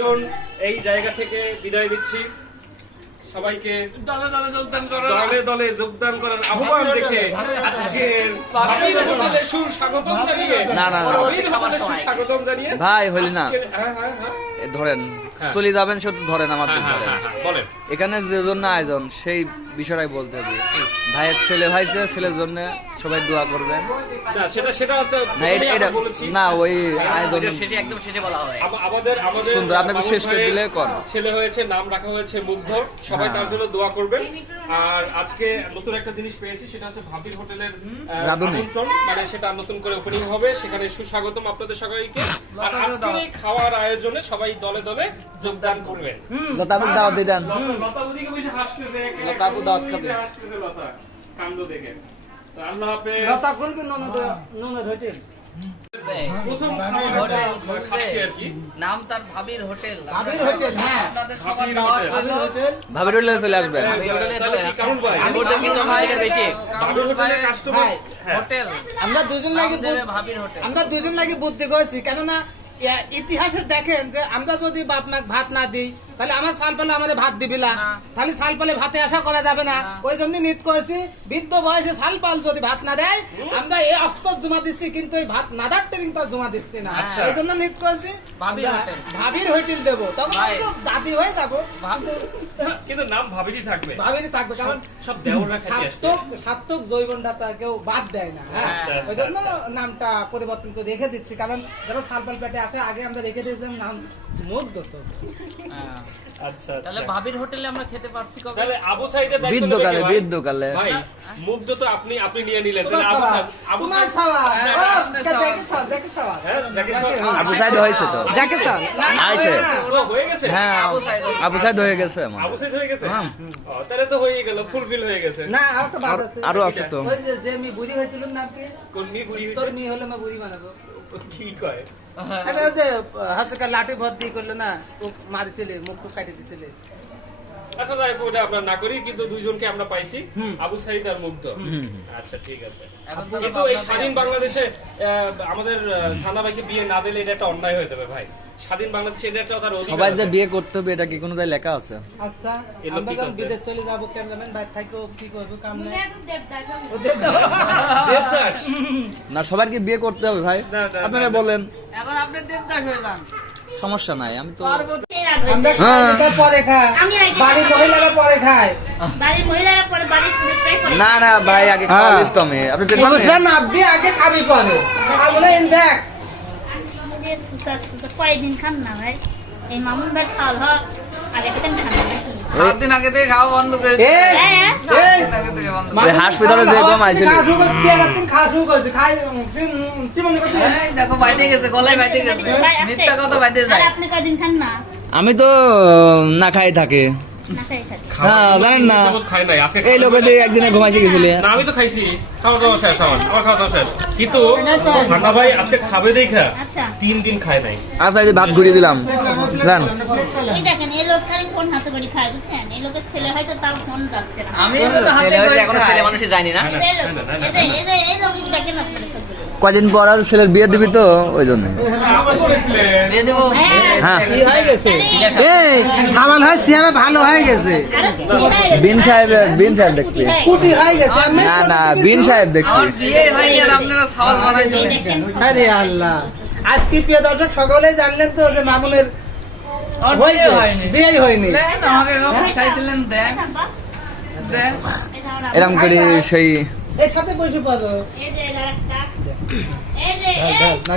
জন এই জায়গা থেকে বিদায় নিচ্ছি। সবাইকে দলে দলে যোগদান করার আহ্বান রেখে আজকে সুস্বাগতম জানিয়ে সুস্বাগতম জানিয়ে ভাই হইলি না ধরেন চলে যাবেন শুধু ধরেন আমার বলেন এখানে যে জন্য আয়োজন সেই বিষয়টাই বলতে হবে। ভাইয়ের ছেলে হয়েছে, ছেলের জন্য সবাই দোয়া করবেন। না ওই আয়োজন একদম শেষে বলা হয়। আমাদের সুন্দর, আপনাকে শেষ করে দিলে কোন ছেলে হয়েছে, নাম রাখা হয়েছে মুগ্ধ, সবাই তার জন্য দোয়া করবেন। আর আজকে নতুন একটা জিনিস পেয়েছি, সেটা হচ্ছে ভাবির হোটেলের আমন্ত্রণ, মানে সেটা নতুন করে ওপেনিং হবে, সেখানে সুস্বাগতম আপনাদের সবাইকে। আর আজকের এই খাওয়ার আয়োজনে সবাই দলে দলে যোগদান করবেন। লতাবু দাওয়াত দিবেন। লতা বুদিকে বসে হাসতেছে, লতাবু দাওয়াত খাবে, হাসতেছে লতা কাণ্ড দেখে। তো আল্লাহ হাফেজ। লতা খুলবে ননদ হোটেল প্রথম হোটেল খাচ্ছি আর কি, নাম তার ভাবির হোটেল। ভাবির হোটেল, হ্যাঁ ভাবির হোটেল। ভাবির হোটেলে চলে আসবেন। তাহলে কি কারণ ভাই? হোটেল কিন্তু হয় বেশি। ভাবির হোটেলের কাস্টমার হোটেল আমরা দুজন লাগি ভাবির হোটেল। আমরা দুজন লাগি বুদ্ধি করেছি, কেননা ইতিহাসে দেখেন যে আমরা যদি বাপ মা ভাত না দিই তাহলে আমার সাল পালে আমাদের ভাত দিবি না, তাহলে সাল পালে ভাতে আশা করা যাবে না। ওই জন্য নিত করেছি বৃদ্ধ বয়সে সাল পাল যদি ভাত না দেয় আমরা এই অস্তর জমা দিচ্ছি, কিন্তু এই ভাত না দাঁড়তে কিন্তু জমা দিচ্ছি না। এই জন্য নিত করেছি ভাবির হোটেল দেবো, তখন দাদি হয়ে যাবো, কিন্তু নাম ভাবিরই থাকবে, ভাবিরই থাকবে, কারণ সব দেওরা খাইতে আসবে। সার্থক জৈবনটা কেউ বাদ দেয় না। হ্যাঁ, ওই জন্য নামটা পরিবর্তন করে রেখে দিচ্ছি, কারণ যারা সালপাল পেটে আসে আগে আমরা রেখে দিয়েছিলাম নাম মুগ্ধ। আচ্ছা, তাহলে ভাবির হোটেলে আমরা খেতে পারছি কবে? তাহলে আবু সাইদের দায়িত্ব বৃদ্ধকালে নেবে কে বৃদ্ধকালে ভাই? মুগ্ধ তো আপনি নিয়ে নিলেন, তাহলে আবু তোমার সাইদ সওয়াল জ্যাকেট সওয়াল হ্যাঁ যাকে আবু সাইদ হয়েছে তো, জ্যাকেট সওয়াল আইছে হয়ে গেছে। হ্যাঁ আবু সাইদ হয়ে গেছে আমার। আবু সাইদ হয়ে গেছে, ও তাহলে তো হয়ে গেল, ফুলফিল হয়ে গেছে। না আর তো বাদ আছে, আরো আছে তো। ওই যে আমি বুড়ি হয়েছিলাম না, আপনি কোন মি বুড়ি তোর হইছে? মেয়ে হলে আমি বুড়ি বানাবো। কি কয়? এটা যে হাতে লাঠি ভর্তি করলো না, ও মারিছিলে, মুখ টুক কাটি দিছিলে। আচ্ছা যাই হোক, ওটা আমরা না করি, কিন্তু দুইজনকে আমরা পাইছি, আবু সাইদ আর মুগ্ধ। আচ্ছা ঠিক আছে। কিন্তু এই স্বাধীন বাংলাদেশে আমাদের সানা ভাইকে বিয়ে না দিলে এটা একটা অন্যায় হয়ে যাবে ভাই। স্বাধীন বাংলাদেশে এটা একটা তার অধিকার সবাই যে আছে। বিয়ে করতে হবে এটা কি কোনো জায়গায় লেখা আছে? আচ্ছা এলো আমরা কি যখন করবে? বিদেশ চলে যাবো, ক্যামেরাম্যান বাইরে থাকেও কি করবো, কাম নেই। দেবদাস না সবার কি বিয়ে করতে হবে ভাই? না, না, আপনারা না। বলেন, এখন আপনি দেবদাস হয়ে যান। সমস্যা নাই। আমি তো আমরা খাই পরে খাই, বাড়ির মহিলারা পরে খায়। বাড়ির মহিলারা পরে বাড়ির পুরুষরাই করে। না না ভাই আগে খাওয়া লিস্ট আমি আপনি পুরুষরা নাচবি আগে, খাবি পরে। বলে দেখ আমাদের কয়েকদিন খান না ভাই, এই মামুন ভাই খাওয়া হয় আগে থেকে খান না। 7 দিন আগে থেকে খাওয়া বন্ধ করে এই, হ্যাঁ, 7 দিন আগে থেকে বন্ধ। ওই হাসপাতালে যে গম আইছিল। খাওয়া শুরু করছি, খাই কি মনে করছি? এই দেখো বাইতে গেছে, গলায় বাইতে গেছে। ভাই আছে। মিথ্যা কথা বাইতে আর যায়। আপনি কয়দিন খান না? আমি তো না খাই থাকি। না খাই থাকে। হ্যাঁ জানেন না, যেমন খাই নাই, আজকে এই লোকে দিয়ে একদিনে ঘুমাইছে গেছিল। না আমি তো খাইছি, খাওয়া দাওয়া শেষ, আমার খাওয়া দাওয়া শেষ, কিন্তু সানা ভাই আজকে খাবে দেখা আচ্ছা 3 দিন খায় নাই। আচ্ছা এই যে ভাত ঘুরিয়ে দিলাম জান। এই দেখেন এই লোক খালি ফোন হাতে করে খায়, বুঝছেন? এই লোকের ছেলে হয়তো তার ফোন যাচ্ছে না। আমি তো হাতে করে এখনো ছেলে মানুষই জানি না। এই লোক দেখেন আপনারা সবগুলো। কদিন পর আর ছেলের বিয়ে দিবি তো ওই জন্য। আবার বলেছিলেন দিয়ে দেবো। হ্যাঁ কি হয়ে গেছে? এই সাবাল হয় সিয়ামে ভালো হয়ে গেছে, বিন সাহেব দেখতে। কুটি হয়ে গেছে। আমি না না বিন সাহেব দেখতে। আমার বিয়ে হয়নি আর আপনারা সওয়াল বানাই দিলেন। আরে আল্লাহ, আজকে প্রিয় দর্শক সকলেই জানলেন তো যে মামুনের আমার বিয়ে হয়নি। বিয়েই হয়নি। দেন আমাকে এরকম খাই দিলেন, দেন দেন। এরকম করে সেই এর সাথে বসে পড়ো। এই যে একটা এই যে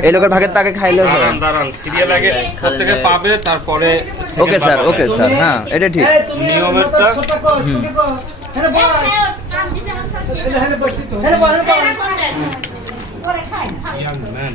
এই লোকের ভাগের তাকে খাইলেও হবে। দাঁড়ান সিরিয়াল আগে প্রত্যেকে পাবে, তারপরে ওকে স্যার, ওকে স্যার, হ্যাঁ এটা ঠিক। এই তুমি নিয়মের মতো তা- ছোট কর, ছুটি কর। হ্যাঁ বল, কাম দিতে মাস্টার হ্যাঁ বসি তো, হ্যাঁ বল, হ্যাঁ বল। করে খায়। Young man